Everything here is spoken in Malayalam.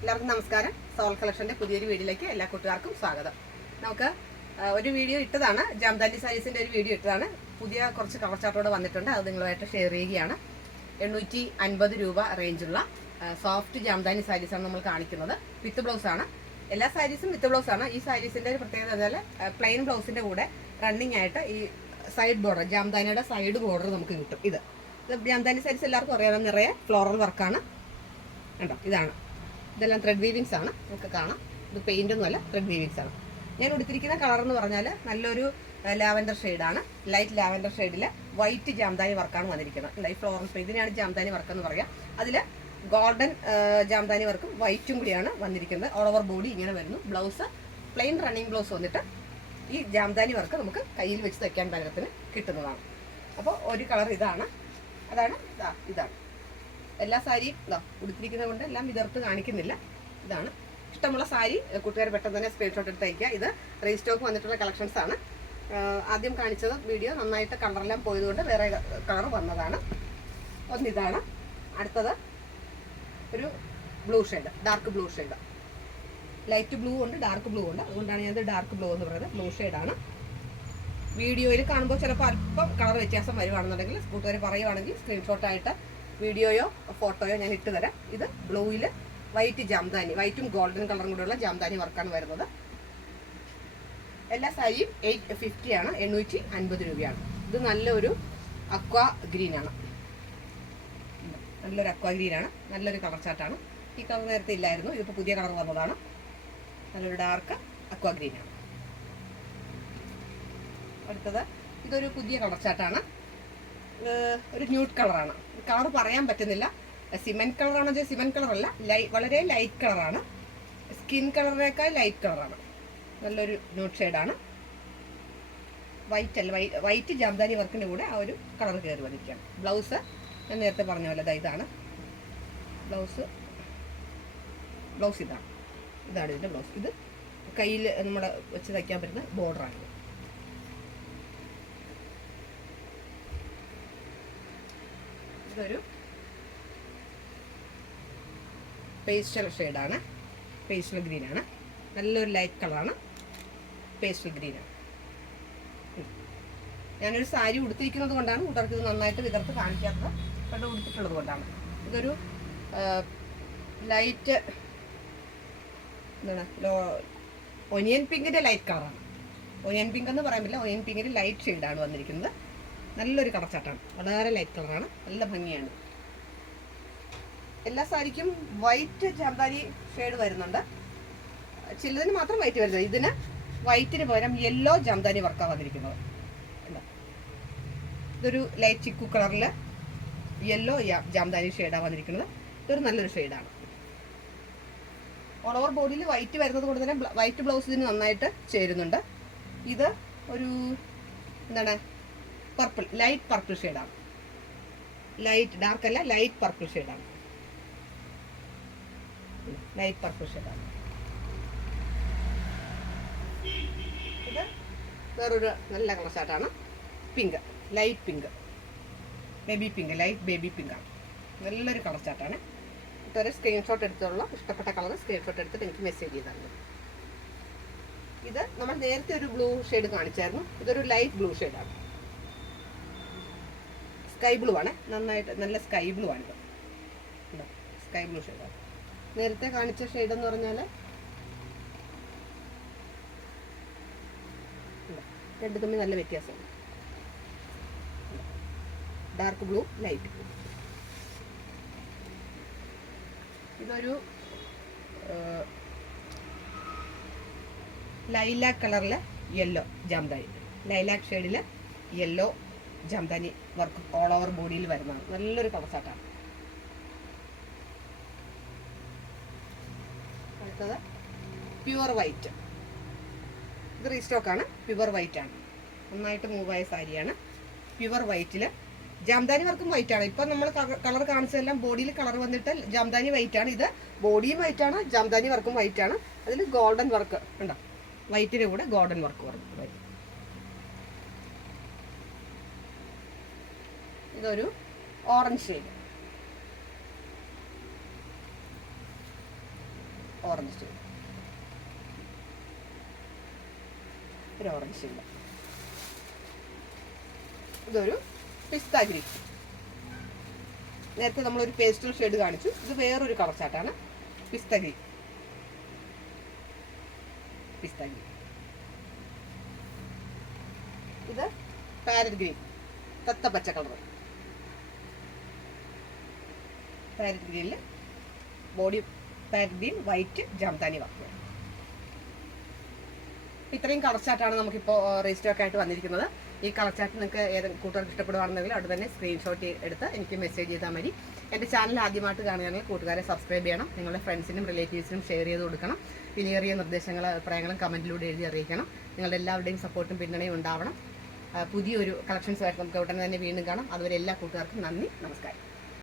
എല്ലാവർക്കും നമസ്കാരം. സോൾ കളക്ഷന്റെ പുതിയൊരു വീഡിയോയിലേക്ക് എല്ലാ കൂട്ടുകാർക്കും സ്വാഗതം. നമുക്ക് ഒരു വീഡിയോ ഇട്ടതാണ്, ജാംദാനി സാരീസിന്റെ ഒരു വീഡിയോ ഇട്ടതാണ്. പുതിയ കുറച്ച് കളർ ചാർട്ടോടെ വന്നിട്ടുണ്ട്, അത് നിങ്ങളുമായിട്ട് ഷെയർ ചെയ്യുകയാണ്. 850 രൂപ റേഞ്ചുള്ള സോഫ്റ്റ് ജാംദാനി സാരീസാണ് നമ്മൾ കാണിക്കുന്നത്. വിത്ത് ബ്ലൗസ് ആണ്, എല്ലാ സാരീസും വിത്ത് ബ്ലൗസ് ആണ്. ഈ സാരീസിന്റെ ഒരു പ്രത്യേകത എന്നാൽ പ്ലെയിൻ ബ്ലൗസിന്റെ കൂടെ റണ്ണിങ് ആയിട്ട് ഈ സൈഡ് ബോർഡർ, ജാംദാനിയുടെ സൈഡ് ബോർഡർ നമുക്ക് കിട്ടും. ഇത് ജാംദാനി സാരീസ് എല്ലാവർക്കും അറിയാം, നിറയെ ഫ്ലോറൽ വർക്കാണ്. കണ്ടോ, ഇതെല്ലാം ത്രെഡ് വീവിങ്സ് ആണ്, നമുക്ക് കാണാം. ഇത് പെയിന്റ് ഒന്നുമല്ല, ത്രെഡ് വീവിങ്സ് ആണ്. ഞാൻ ഉടുത്തിരിക്കുന്ന കളർ എന്ന് പറഞ്ഞാൽ നല്ലൊരു ലാവൻഡർ ഷെയ്ഡാണ്. ലൈറ്റ് ലാവൻഡർ ഷെയ്ഡിൽ വൈറ്റ് ജാംദാനി വർക്കാണ് വന്നിരിക്കുന്നത്. ലൈറ്റ് ഫ്ലോറൽ പെയിന്റ്, ഇതിനാണ് ജാംദാനി വർക്ക് എന്ന് പറയാം. അതിൽ ഗോൾഡൻ ജാംദാനി വർക്കും വൈറ്റും കൂടിയാണ് വന്നിരിക്കുന്നത്. ഓൾ ഓവർ ബോഡി ഇങ്ങനെ വരുന്നു. ബ്ലൗസ് പ്ലെയിൻ റണ്ണിങ് ബ്ലൗസ് വന്നിട്ട് ഈ ജാംദാനി വർക്ക് നമുക്ക് കയ്യിൽ വെച്ച് തയ്ക്കാൻ പാകത്തിന് കിട്ടുന്നതാണ്. അപ്പോൾ ഒരു കളർ ഇതാണ്. ഇതാണ് എല്ലാ സാരിയും ഉടുത്തിരിക്കുന്നത് കൊണ്ട് എല്ലാം വിതർത്ത് കാണിക്കുന്നില്ല. ഇതാണ് ഇഷ്ടമുള്ള സാരി കൂട്ടുകാർ പെട്ടെന്ന് തന്നെ സ്ക്രീൻഷോട്ട് എടുത്ത് തയ്ക്കുക. ഇത് റീസ്റ്റോക്ക് വന്നിട്ടുള്ള കളക്ഷൻസ് ആണ്. ആദ്യം കാണിച്ചത് വീഡിയോ നന്നായിട്ട് കളറെല്ലാം പോയതുകൊണ്ട് വേറെ കളർ വന്നതാണ്. ഒന്നിതാണ്. അടുത്തത് ഒരു blue shade, dark blue shade. Light blue ഉണ്ട്, ഡാർക്ക് ബ്ലൂ ഉണ്ട്. അതുകൊണ്ടാണ് ഞാനത് ഡാർക്ക് ബ്ലൂ എന്ന് പറയുന്നത്. ബ്ലൂ ഷെയ്ഡാണ്. വീഡിയോയിൽ കാണുമ്പോൾ ചിലപ്പോൾ അല്പം കളർ വ്യത്യാസം വരുവാണെന്നുണ്ടെങ്കിൽ കൂട്ടുകാർ പറയുവാണെങ്കിൽ സ്ക്രീൻഷോട്ടായിട്ട് വീഡിയോയോ ഫോട്ടോയോ ഞാൻ ഇട്ട് തരാം. ഇത് ബ്ലൂയിൽ വൈറ്റ് ജാംദാനി, വൈറ്റും ഗോൾഡൻ കളറും കൂടെയുള്ള ജാംദാനി വർക്കാണ് വരുന്നത്. എല്ലാ സാരിയും 850 ആണ്, 850 രൂപയാണ്. ഇത് നല്ലൊരു അക്വാ ഗ്രീനാണ്, നല്ലൊരു അക്വാ ഗ്രീനാണ്, നല്ലൊരു കളർ ചാർട്ടാണ്. ഈ കളർ നേരത്തെ ഇല്ലായിരുന്നു, ഇതിപ്പോൾ പുതിയ കളർ വന്നതാണ്. നല്ലൊരു ഡാർക്ക് അക്വാ ഗ്രീനാണ്. അടുത്തത് ഇതൊരു പുതിയ കളർ ചാർട്ടാണ്. ഒരു ന്യൂഡ് കളറാണ്. കളർ പറയാൻ പറ്റുന്നില്ല, സിമെന്റ് കളറാണോ വെച്ചാൽ സിമെന്റ് കളറല്ല, വളരെ ലൈറ്റ് കളറാണ്. സ്കിൻ കളറിനേക്കാൾ ലൈറ്റ് കളറാണ്. നല്ലൊരു ന്യൂഡ് ഷെയ്ഡാണ്. വൈറ്റ് അല്ല, വൈറ്റ് ജാംദാനി വർക്കിൻ്റെ കൂടെ ആ ഒരു കളർ കയറി വന്നിരിക്കുകയാണ്. ബ്ലൗസ് ഞാൻ നേരത്തെ പറഞ്ഞ പോലെ ഇതാണ് ബ്ലൗസ്. ഇതാണ് ഇതിൻ്റെ ബ്ലൗസ്. ഇത് കയ്യിൽ നമ്മൾ വെച്ച് തയ്ക്കാൻ പറ്റുന്ന ബോർഡറാണ്. ഇതൊരു പേസ്റ്റൽ ഷെയ്ഡാണ്, പേസ്റ്റൽ ഗ്രീനാണ്. നല്ലൊരു ലൈറ്റ് കളറാണ്, പേസ്റ്റൽ ഗ്രീനാണ്. ഞാനൊരു സാരി ഉടുത്തിരിക്കുന്നത് കൊണ്ടാണ് കൂട്ടർക്ക് ഇത് നന്നായിട്ട് വിതർത്ത് കാണിക്കാത്തത്, കണ്ട് ഉടുത്തിട്ടുള്ളത് കൊണ്ടാണ്. ഇതൊരു ലൈറ്റ് ഒനിയൻ പിങ്കിൻ്റെ ലൈറ്റ് കളറാണ്. ഒനിയൻ പിങ്ക് എന്ന് പറയാൻ പറ്റില്ല, ഒനിയൻ പിങ്കിൻ്റെ ലൈറ്റ് ഷെയ്ഡാണ് വന്നിരിക്കുന്നത്. നല്ലൊരു കളർ ചാട്ടാണ്, വളരെ ലൈറ്റ് കളറാണ്, നല്ല ഭംഗിയാണ്. എല്ലാ സാരിക്കും വൈറ്റ് ജാംദാനി ഷെയ്ഡ് വരുന്നുണ്ട്, ചിലതിന് മാത്രം വൈറ്റ് വരുന്നത്. ഇതിന് വൈറ്റിന് പകരം യെല്ലോ ജാംദാനി വർക്കാണ് വന്നിരിക്കുന്നത്. ഇതൊരു ലൈറ്റ് ചിക്കു കളറിൽ യെല്ലോ ജാംദാനി ഷെയ്ഡാണ് വന്നിരിക്കുന്നത്. ഇതൊരു നല്ലൊരു ഷെയ്ഡാണ്. ഓൾ ഓവർ ബോഡിയിൽ വൈറ്റ് വരുന്നത് കൊണ്ട് തന്നെ വൈറ്റ് ബ്ലൗസ് ഇതിന് നന്നായിട്ട് ചേരുന്നുണ്ട്. ഇത് ഒരു പർപ്പിൾ, ലൈറ്റ് പർപ്പിൾ ഷെയ്ഡാണ്. ലൈറ്റ് ഡാർക്ക് അല്ല, ലൈറ്റ് പർപ്പിൾ ഷെയ്ഡാണ്. ലൈറ്റ് പർപ്പിൾ ഷെയ്ഡാണ്. ഇത് വേറൊരു നല്ല കളർ ചാർട്ടാണ്. Pink, light pink, baby pink, light baby പിങ്കാണ്. നല്ലൊരു കളർ ചാർട്ടാണ്. ഇതൊരു സ്ക്രീൻഷോട്ട് എടുത്തുള്ള ഇഷ്ടപ്പെട്ട കളർ സ്ക്രീൻഷോട്ട് എടുത്തിട്ട് എനിക്ക് മെസ്സേജ് ചെയ്താൽ മതി. ഇത് നമ്മൾ നേരത്തെ ഒരു ബ്ലൂ ഷെയ്ഡ് കാണിച്ചായിരുന്നു. ഇതൊരു ലൈറ്റ് ബ്ലൂ ഷെയ്ഡാണ്, സ്കൈ ബ്ലൂ ആണ്. നന്നായിട്ട് നല്ല സ്കൈ ബ്ലൂ ആണിത്. സ്കൈ ബ്ലൂ ഷെയ്ഡാണ്. നേരത്തെ കാണിച്ച ഷെയ്ഡ് എന്ന് പറഞ്ഞാൽ രണ്ട് തമ്മിൽ നല്ല വ്യത്യാസമാണ്. Dark blue, light blue. ഇതൊരു ലൈലാക്ക് കളറിൽ യെല്ലോ ജാംദാനി, ലൈലാക്ക് ഷെയ്ഡിൽ yellow Jamdani work all over ബോഡിയിൽ വരുന്നതാണ്. നല്ലൊരു കളർ ചാർട്ടാണ്. അടുത്തത് പ്യുവർ വൈറ്റ്. ഇത് റീസ്റ്റോക്കാണ്, പ്യുവർ വൈറ്റ് ആണ്. നന്നായിട്ട് മൂവായ സാരിയാണ്. പ്യുവർ വൈറ്റിൽ ജാംദാനി വർക്കും വൈറ്റ് ആണ്. ഇപ്പം നമ്മൾ കളർ കാണിച്ചതെല്ലാം ബോഡിയിൽ കളർ വന്നിട്ട് ജാംദാനി വൈറ്റ് ആണ്. ഇത് ബോഡിയും വൈറ്റ് ആണ്, ജാംദാനി വർക്കും വൈറ്റ് ആണ്. അതിൽ ഗോൾഡൻ വർക്ക് ഉണ്ടോ, വൈറ്റിൻ്റെ കൂടെ ഗോൾഡൻ വർക്ക് വരും. ഇതൊരു ഓറഞ്ച് ഷെയ്ഡ്. ഓറഞ്ച് ഷെയ്ഡ്, ഒരു ഓറഞ്ച് ഷെയ്ഡ്. ഇതൊരു പിസ്ത ഗ്രീൻ. നേരത്തെ നമ്മളൊരു പേസ്റ്റൽ ഷെയ്ഡ് കാണിച്ചു. ഇത് വേറൊരു കളർ ചാർട്ടാണ്. Pista green, pista green. ഇത് പാരറ്റ് ഗ്രീൻ, തത്തപ്പച്ച കളർ. പാരറ്റ് ഗ്രീനിൽ body parrot green, white Jamdani work. ഇത്രയും കളർ ചാർട്ടാണ് നമുക്കിപ്പോൾ റീസ്റ്റോക്ക് ആയിട്ട് വന്നിരിക്കുന്നത്. ഈ കളർ ചാർട്ട് നിങ്ങൾക്ക് ഏതെങ്കിലും കൂട്ടുകാർക്ക് ഇഷ്ടപ്പെടുകയാണെന്നെങ്കിൽ അവിടെ തന്നെ സ്ക്രീൻഷോട്ട് എടുത്ത് എനിക്ക് മെസ്സേജ് ചെയ്താൽ മതി. എൻ്റെ ചാനൽ ആദ്യമായിട്ട് കാണുകയാണെങ്കിൽ കൂട്ടുകാരെ സബ്സ്ക്രൈബ് ചെയ്യണം. നിങ്ങളുടെ ഫ്രണ്ട്സിനും റിലേറ്റീവ്സിനും ഷെയർ ചെയ്ത് കൊടുക്കണം. വിലയേറിയ നിർദ്ദേശങ്ങളും അഭിപ്രായങ്ങളും കമൻറ്റിലൂടെ എഴുതി അറിയിക്കണം. നിങ്ങളുടെ എല്ലാവരുടെയും സപ്പോർട്ടും പിന്തുണയും ഉണ്ടാവണം. പുതിയൊരു കളക്ഷൻസുമായിട്ട് നമുക്ക് ഉടനെ തന്നെ വീണ്ടും കാണാം. അതുവരെ എല്ലാ കൂട്ടുകാർക്കും നന്ദി, നമസ്കാരം.